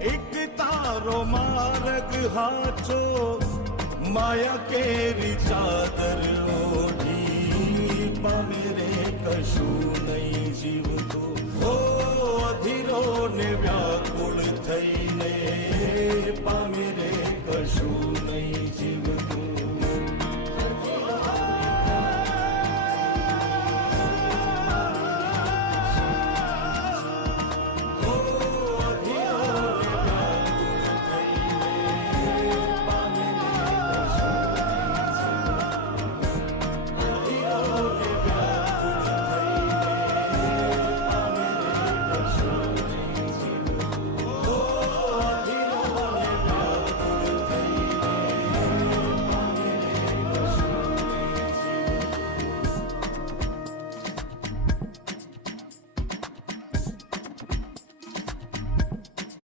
એક તારો માર્ગ હાચો, માયા કેરી ચાદર ઓઢી, પામે રે કશું નહીં જીવતો, હો અધીરો ને વ્યાકુળ